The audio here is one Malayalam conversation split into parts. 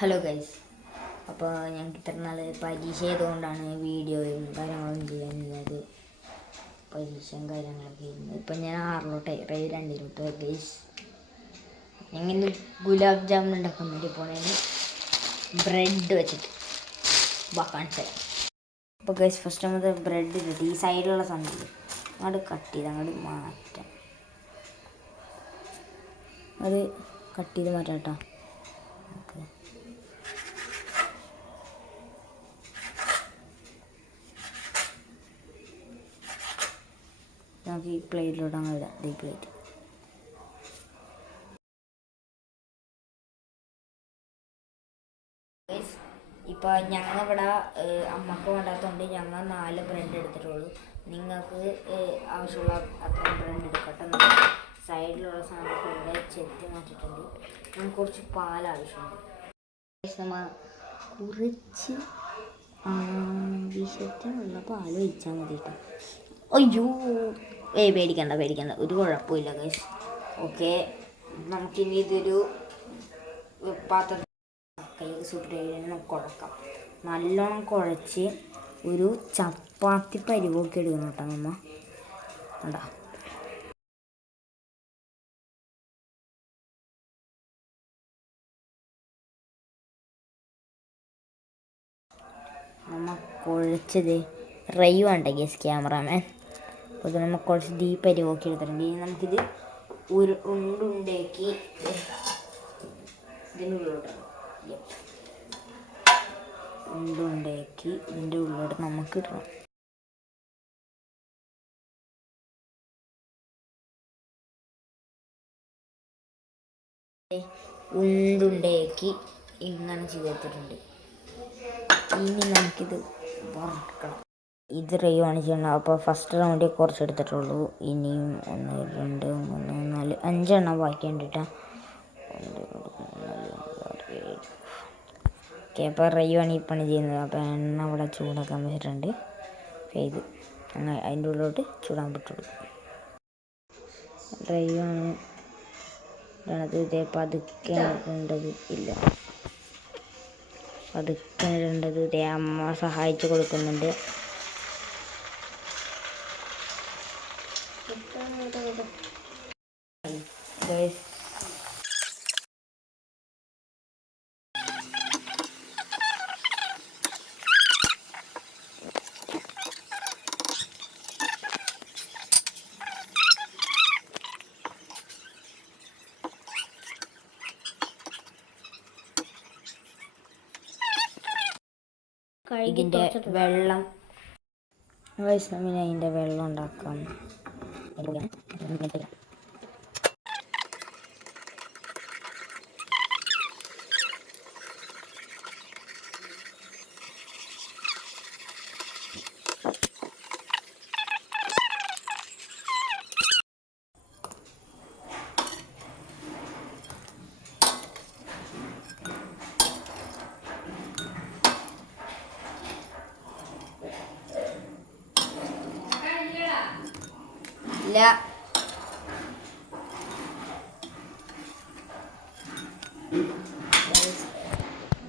ഹലോ ഗൈസ്, അപ്പോൾ ഞങ്ങൾക്ക് ഇത്ര നാൾ പരീക്ഷ ചെയ്തുകൊണ്ടാണ് വീഡിയോയും കാര്യങ്ങളും ചെയ്യുന്നത്. പരീക്ഷയും കാര്യങ്ങളൊക്കെ ചെയ്യുന്നത്. ഇപ്പം ഞാൻ 6 2 ഗൈസ്. എങ്ങനെ ഗുലാബ് ജാമുൻ ഉണ്ടാക്കാൻ വേണ്ടി പോണേന് ബ്രെഡ് വെച്ചിട്ട് കാണിച്ചു തരാം. അപ്പോൾ ഗൈസ്, ഫസ്റ്റ് നമുക്ക് ബ്രെഡ് ഇട്ടിട്ട് ഈ സൈഡിലുള്ള സംഭവം അങ്ങോട്ട് കട്ട് ചെയ്ത് അങ്ങോട്ട് മാറ്റാം. അത് കട്ട് ചെയ്ത് മാറ്റാം കേട്ടോ. ഓക്കെ, നമുക്ക് ഈ പ്ലേറ്റിലോട്ട് അങ്ങ് ഇടാം. ഈ പ്ലേറ്റ് ഇപ്പോൾ ഞങ്ങളിവിടെ അമ്മക്ക് വേണ്ടാത്തതുകൊണ്ട് ഞങ്ങൾ 4 ബ്രെഡ് എടുത്തിട്ടുള്ളൂ. നിങ്ങൾക്ക് ആവശ്യമുള്ള അത്ര ബ്രെഡ് എടുക്കട്ടെ. സൈഡിലുള്ള സാധനമൊക്കെ ഇവിടെ ചെത്തി മാറ്റിയിട്ടുണ്ട്. നമുക്ക് കുറച്ച് പാൽ ആവശ്യമുണ്ട്. നമ്മൾ കുറച്ച് ആവശ്യത്തിനുള്ള പാൽ ഒഴിച്ചാൽ മതി കേട്ടോ. അയ്യോ, പേടിക്കണ്ട, ഒരു കുഴപ്പമില്ല ഗൈസ്. ഓക്കെ, നമുക്കിനി ഇതൊരു പാത്രത്തിൽ കൈ സൂപ്പിട്ട് നമുക്ക് കുഴക്കാം. നല്ലോണം കുഴച്ച് ഒരു ചപ്പാത്തി പരിവൊക്കെ എടുക്കണം കേട്ടോ അമ്മ. കണ്ടോ, നമ്മ കുഴച്ചത് റൈ വേണ്ട ഗേസ് ക്യാമറാമാൻ. അപ്പോൾ ഇത് നമ്മൾ കുറച്ച് ഡീപ്പ് പരിവൊക്കെ എടുത്തിട്ടുണ്ട്. ഇനി നമുക്കിത് ഉണ്ടുണ്ടാക്കി ഇതിൻ്റെ ഉള്ളിലോട്ട് നമുക്ക് ഇടണം. ഉണ്ടുണ്ടാക്കി ഇങ്ങനെ ചെയ്തിട്ടുണ്ട്. ഇനി നമുക്കിത് വറക്കണം. ഇത് റെയ്വാണ് ചെയ്യണം. അപ്പോൾ ഫസ്റ്റ് റൗണ്ടിൽ കുറച്ച് എടുത്തിട്ടുള്ളൂ. ഇനിയും 1 2 3 4 5 എണ്ണം ബാക്കി കണ്ടിട്ടാണ്. ഓക്കെ, അപ്പോൾ റെയ്വാണ് ഈ പണി ചെയ്യുന്നത്. അപ്പോൾ എണ്ണ അവിടെ ചൂടാക്കാൻ വെച്ചിട്ടുണ്ട്. ഇത് അങ്ങനെ അതിൻ്റെ ഉള്ളിലോട്ട് ചൂടാൻ പറ്റുള്ളൂ. റെയ്വാണ് ഇടണത്. ഇതേ പതുക്കെ ഇടേണ്ടത് ഇല്ല, പതുക്കെ ഇടേണ്ടത്. ഇതേ അമ്മ സഹായിച്ചു കൊടുക്കുന്നുണ്ട്. ഇതിൻ്റെ വെള്ളം അതിൻ്റെ വെള്ളം ഉണ്ടാക്കാം. ഇല്ല,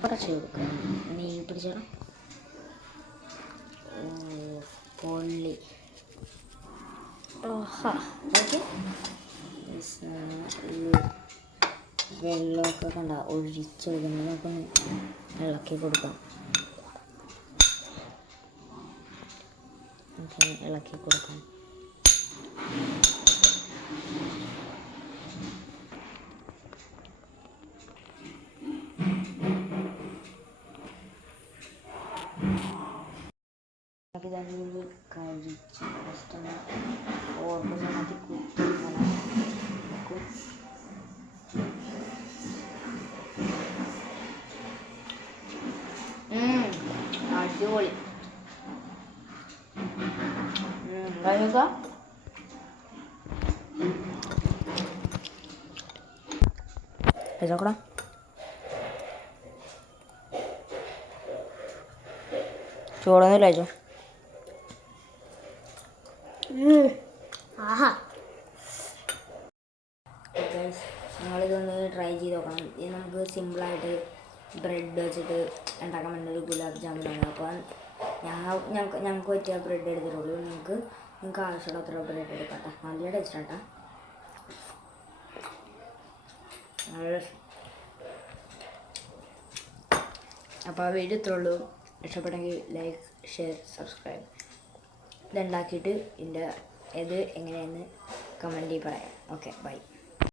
കുറച്ച് കൊടുക്കണം. നീ പിടിച്ചോളാം. പൊള്ളി. ഓക്കെ, വെള്ളമൊക്കെ കണ്ട ഒഴിച്ചൊഴിക്കുന്നത് നമുക്കൊന്ന് ഇളക്കി കൊടുക്കാം. ഇളക്കി കൊടുക്കാം. ഇതൊന്ന് കഴിച്ച് ഫസ്റ്റ് ഓർമ്മ കുത്തി അടിപൊളി. കഴിച്ചോക്കടാ. ചൂടൊന്നുമില്ല കഴിച്ചോ. നിങ്ങളിതൊന്ന് ട്രൈ ചെയ്ത് നോക്കണം. ഇത് നമുക്ക് സിമ്പിളായിട്ട് ബ്രെഡ് വെച്ചിട്ട് ഉണ്ടാക്കാൻ പറ്റുന്ന ഒരു ഗുലാബ് ജാമുനാണ്. അപ്പോൾ ഞങ്ങൾക്ക് പറ്റിയ ബ്രെഡ് എടുത്തിട്ടുള്ളൂ. നിങ്ങൾക്ക് ആവശ്യമുള്ള അത്ര ബ്രെഡ് എടുക്കാം കേട്ടോ. നല്ല ടേസ്റ്റ് കേട്ടോ. നല്ല അപ്പോൾ ആ വീഡിയോ ഇത്രയുള്ളൂ. ഇഷ്ടപ്പെട്ടെങ്കിൽ ലൈക്ക്, ഷെയർ, സബ്സ്ക്രൈബ്. ഇതുണ്ടാക്കിയിട്ട് ഇത് എങ്ങനെയാണെന്ന് കമൻറ്റിൽ പറയാം. Okay, by.